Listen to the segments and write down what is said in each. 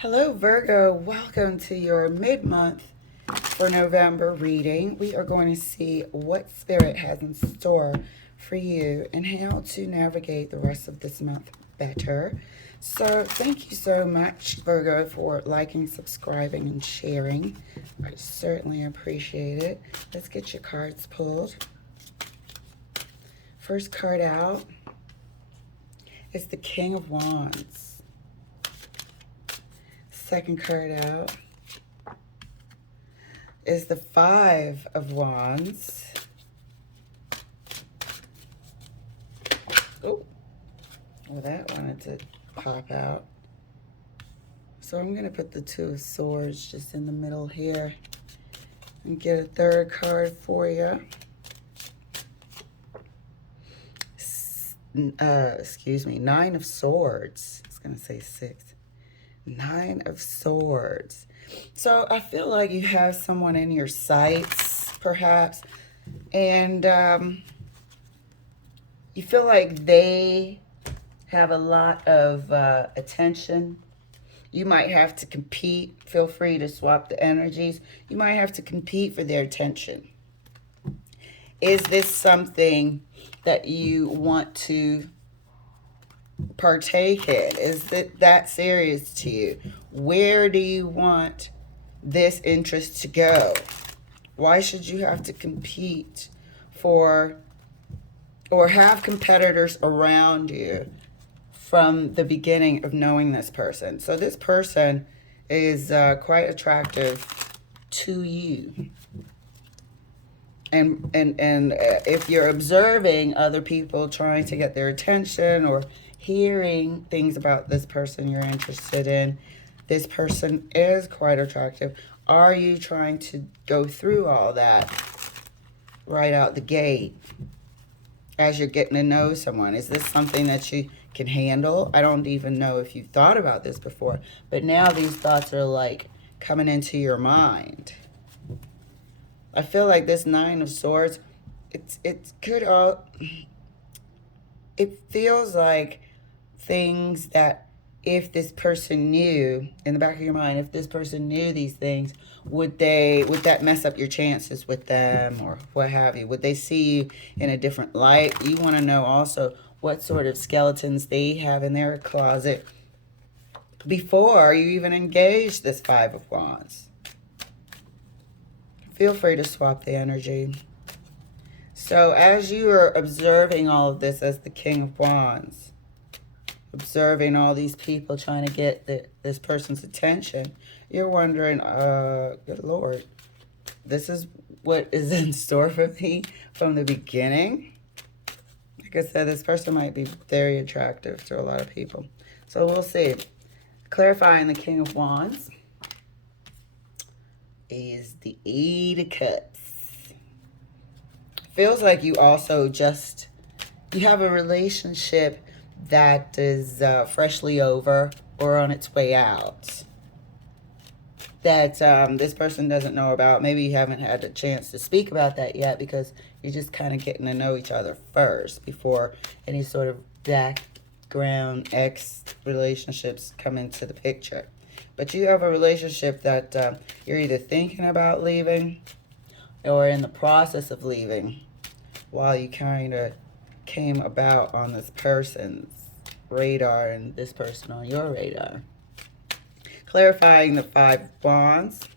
Hello, Virgo. Welcome to your mid-month for November reading. We are going to see what Spirit has in store for you and how to navigate the rest of this month better. So thank you so much, Virgo, for liking, subscribing, and sharing. I certainly appreciate it. Let's get your cards pulled. First card out is the King of Wands. Second card out is the Five of Wands. Oh, well, that wanted to pop out. So I'm going to put the Two of Swords just in the middle here and get a third card for you. Excuse me, Nine of Swords. I was going to say six. Nine of Swords. So I feel like you have someone in your sights, perhaps, and you feel like they have a lot of attention. You might have to compete. Feel free to swap the energies. You might have to compete for their attention. Is this something that you want to partake in? Is it that serious to you? Where do you want this interest to go? Why should you have to compete for or have competitors around you from the beginning of knowing this person? So this person is quite attractive to you. And if you're observing other people trying to get their attention or hearing things about this person you're interested in, this person is quite attractive. Are you trying to go through all that right out the gate as you're getting to know someone? Is this something that you can handle? I don't even know if you've thought about this before, but now these thoughts are like coming into your mind. I feel like this Nine of Swords, it feels like things that if this person knew, in the back of your mind, if this person knew these things, would that mess up your chances with them or what have you? Would they see you in a different light? You want to know also what sort of skeletons they have in their closet before you even engage this Five of Wands. Feel free to swap the energy. So as you are observing all of this as the King of Wands, observing all these people trying to get this person's attention, you're wondering, good Lord, this is what is in store for me from the beginning? Like I said, this person might be very attractive to a lot of people. So we'll see. Clarifying the King of Wands is the Eight of Cups. Feels like you also you have a relationship that is freshly over or on its way out that this person doesn't know about. Maybe you haven't had a chance to speak about that yet because you're just kind of getting to know each other first before any sort of background ex relationships come into the picture. But you have a relationship that you're either thinking about leaving or in the process of leaving while you kind of came about on this person's radar and this person on your radar. Clarifying the Five of Wands.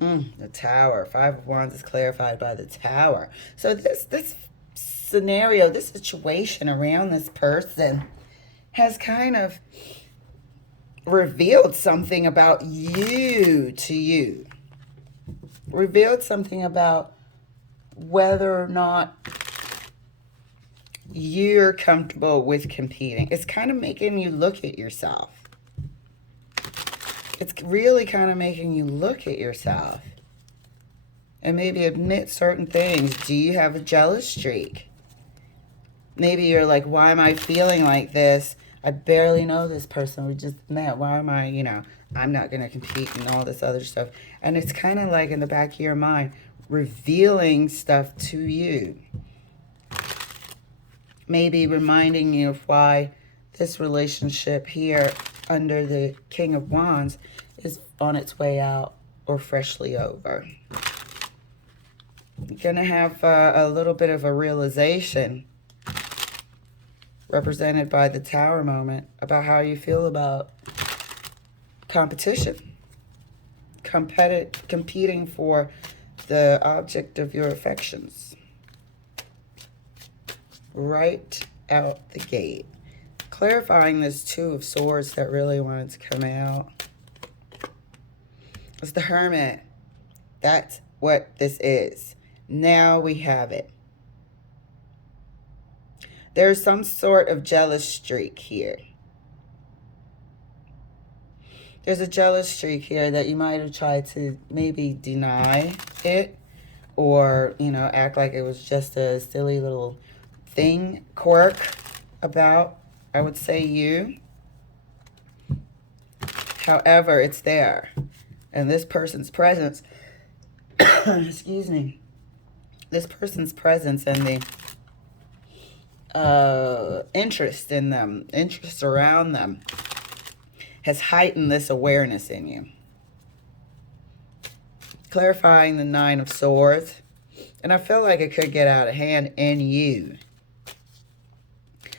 The Tower. Five of Wands is clarified by the Tower. So this scenario, this situation around this person has kind of revealed something about you to you. Revealed something about whether or not you're comfortable with competing. It's kind of making you look at yourself. It's really kind of making you look at yourself and maybe admit certain things. Do you have a jealous streak? Maybe you're like, why am I feeling like this? I barely know this person. We just met. Why am I, I'm not going to compete and all this other stuff. And it's kind of like in the back of your mind, revealing stuff to you. Maybe reminding you of why this relationship here under the King of Wands is on its way out or freshly over. You're going to have a little bit of a realization represented by the Tower moment about how you feel about competition. Competing for the object of your affections. Right out the gate. Clarifying this Two of Swords that really wanted to come out. It's the Hermit. That's what this is. Now we have it. There's some sort of jealous streak here. There's a jealous streak here that you might have tried to maybe deny it, or, you know, act like it was just a silly little thing, quirk about, I would say, you. However, it's there. And this person's presence, excuse me, this person's presence and the interest in them, interest around them, has heightened this awareness in you. Clarifying the Nine of Swords. And I feel like it could get out of hand in you.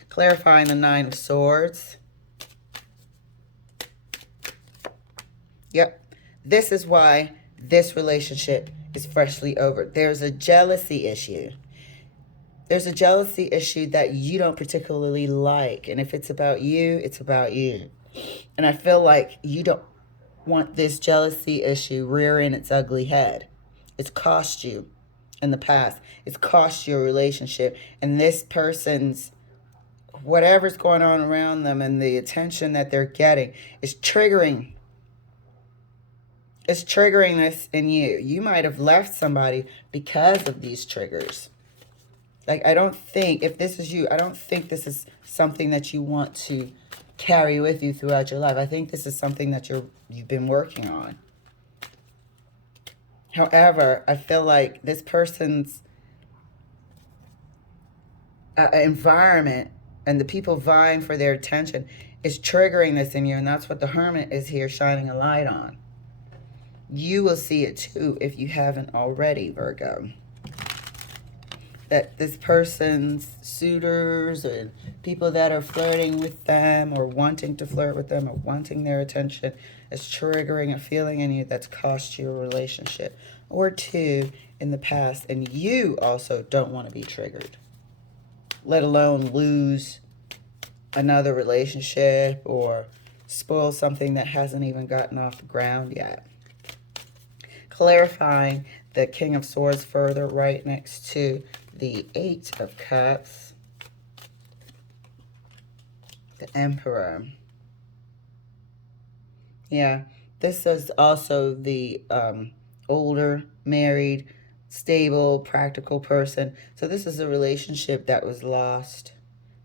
Clarifying the Nine of Swords. Yep. This is why this relationship is freshly over. There's a jealousy issue. There's a jealousy issue that you don't particularly like. And if it's about you, it's about you. And I feel like you don't want this jealousy issue rearing its ugly head. It's cost you in the past. It's cost you a relationship. And this person's, whatever's going on around them and the attention that they're getting is triggering. It's triggering this in you. You might have left somebody because of these triggers. Like, I don't think, if this is you, I don't think this is something that you want to carry with you throughout your life. I think this is something that you've been working on. However, I feel like this person's environment and the people vying for their attention is triggering this in you, and that's what the Hermit is here shining a light on. You will see it too if you haven't already, Virgo. That this person's suitors and people that are flirting with them or wanting to flirt with them or wanting their attention is triggering a feeling in you that's cost you a relationship or two in the past. And you also don't want to be triggered, let alone lose another relationship or spoil something that hasn't even gotten off the ground yet. Clarifying the King of Swords further right next to the Eight of Cups, the Emperor. Yeah, this is also the older, married, stable, practical person. So this is a relationship that was lost,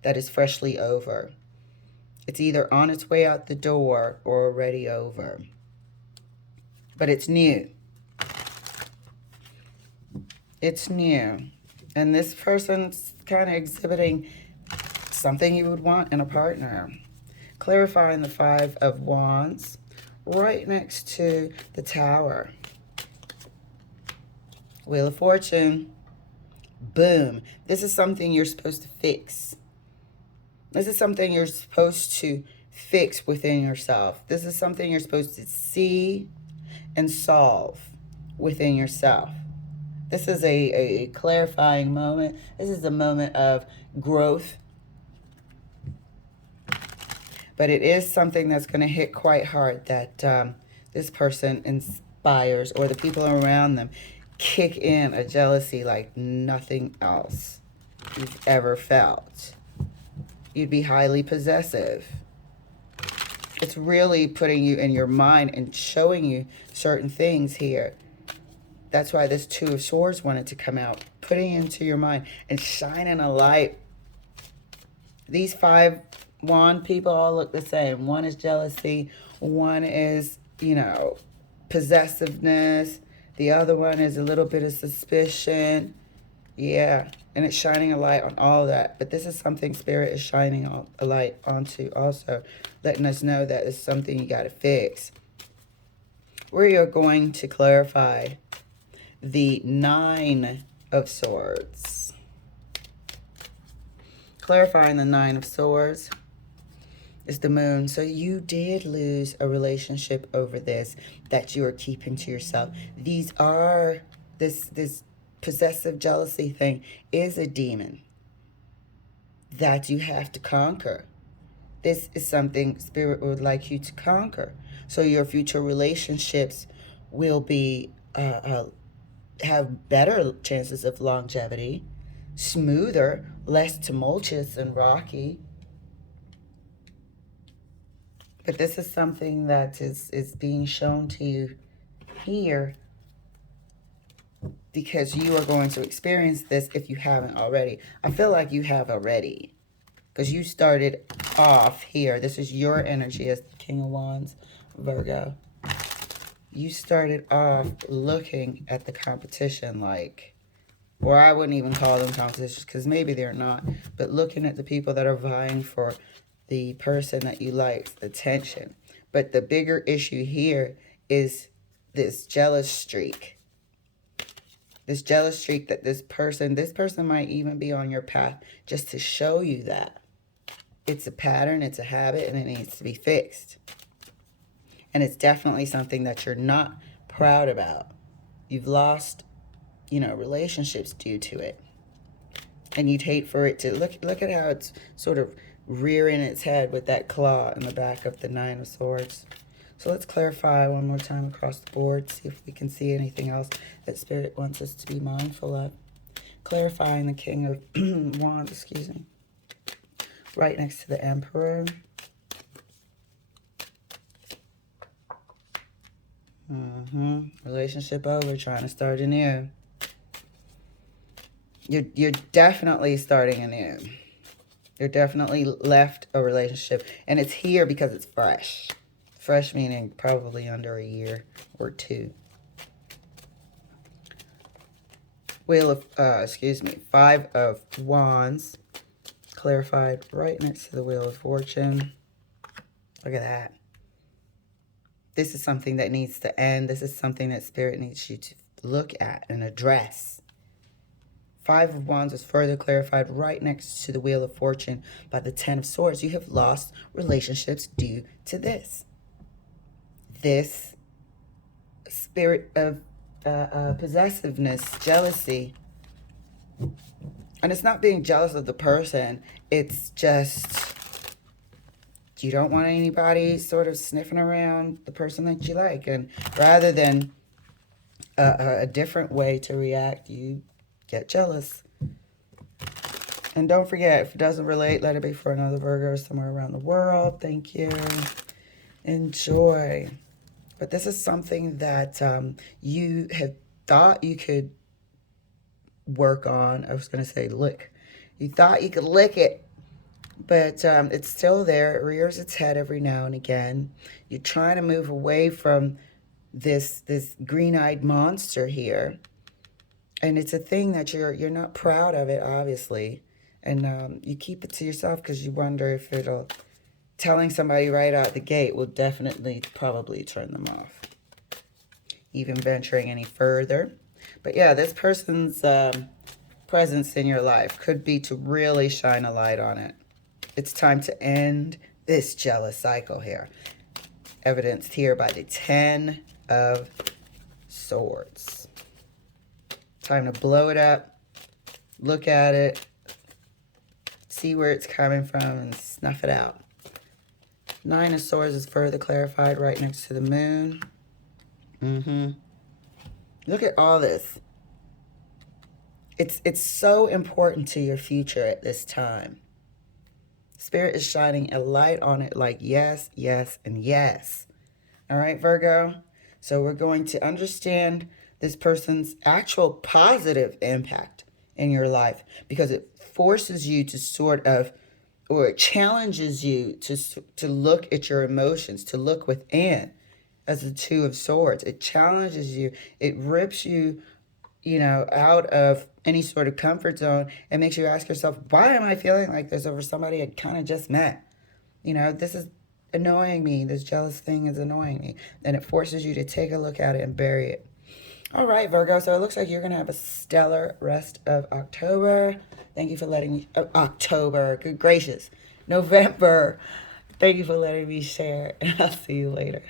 that is freshly over. It's either on its way out the door or already over. But it's new. It's new. And this person's kind of exhibiting something you would want in a partner. Clarifying the Five of Wands right next to the Tower. Wheel of Fortune. Boom. This is something you're supposed to fix. This is something you're supposed to fix within yourself. This is something you're supposed to see and solve within yourself. This is a clarifying moment. This is a moment of growth. But it is something that's going to hit quite hard that this person inspires, or the people around them kick in a jealousy like nothing else you've ever felt. You'd be highly possessive. It's really putting you in your mind and showing you certain things here. That's why this Two of Swords wanted to come out, putting into your mind and shining a light. These five wand people all look the same. One is jealousy. One is, you know, possessiveness. The other one is a little bit of suspicion. Yeah, and it's shining a light on all that. But this is something Spirit is shining a light onto also, letting us know that it's something you got to fix. We are going to clarify the Nine of Swords. Clarifying the Nine of Swords is the Moon. So you did lose a relationship over this that you are keeping to yourself. These are, this possessive jealousy thing is a demon that you have to conquer. This is something Spirit would like you to conquer. So your future relationships will be have better chances of longevity, smoother, less tumultuous and rocky. But this is something that is being shown to you here, because you are going to experience this if you haven't already. I feel like you have already, because you started off here. This is your energy as the King of Wands, Virgo. You started off looking at the competition like, or I wouldn't even call them competitions because maybe they're not, but looking at the people that are vying for the person that you like's attention. But the bigger issue here is this jealous streak. This jealous streak that this person might even be on your path just to show you that. It's a pattern, it's a habit, and it needs to be fixed. And it's definitely something that you're not proud about. You've lost, relationships due to it. And you'd hate for it to, look at how it's sort of rearing its head with that claw in the back of the Nine of Swords. So let's clarify one more time across the board, see if we can see anything else that Spirit wants us to be mindful of. Clarifying the King of Wands, right next to the Emperor. Relationship over, trying to start anew. You're definitely starting anew. You're definitely left a relationship, and it's here because it's fresh. Fresh meaning probably under a year or two. Five of Wands, clarified right next to the Wheel of Fortune. Look at that. This is something that needs to end. This is something that Spirit needs you to look at and address. Five of Wands is further clarified right next to the Wheel of Fortune by the Ten of Swords. You have lost relationships due to this. This spirit of possessiveness, jealousy. And it's not being jealous of the person. It's just you don't want anybody sort of sniffing around the person that you like. And rather than a different way to react, you get jealous. And don't forget, if it doesn't relate, let it be for another Virgo somewhere around the world. Thank you. Enjoy. But this is something that you have thought you could work on. I was going to say lick. You thought you could lick it. But it's still there. It rears its head every now and again. You're trying to move away from this green-eyed monster here. And it's a thing that you're not proud of it, obviously. And you keep it to yourself because you wonder if telling somebody right out the gate will definitely probably turn them off. Even venturing any further. But yeah, this person's presence in your life could be to really shine a light on it. It's time to end this jealous cycle here. Evidenced here by the Ten of Swords. Time to blow it up. Look at it. See where it's coming from and snuff it out. Nine of Swords is further clarified right next to the Moon. Look at all this. It's so important to your future at this time. Spirit is shining a light on it like yes, yes, and yes. All right, Virgo? So we're going to understand this person's actual positive impact in your life because it forces you to sort of, or it challenges you to look at your emotions, to look within as the Two of Swords. It challenges you. It rips you, out of any sort of comfort zone and makes you ask yourself, why am I feeling like this over somebody I kind of just met? This is annoying me. This jealous thing is annoying me. And it forces you to take a look at it and bury it. All right, Virgo. So it looks like you're going to have a stellar rest of October. Thank you for letting me... October. Good gracious. November. Thank you for letting me share. And I'll see you later.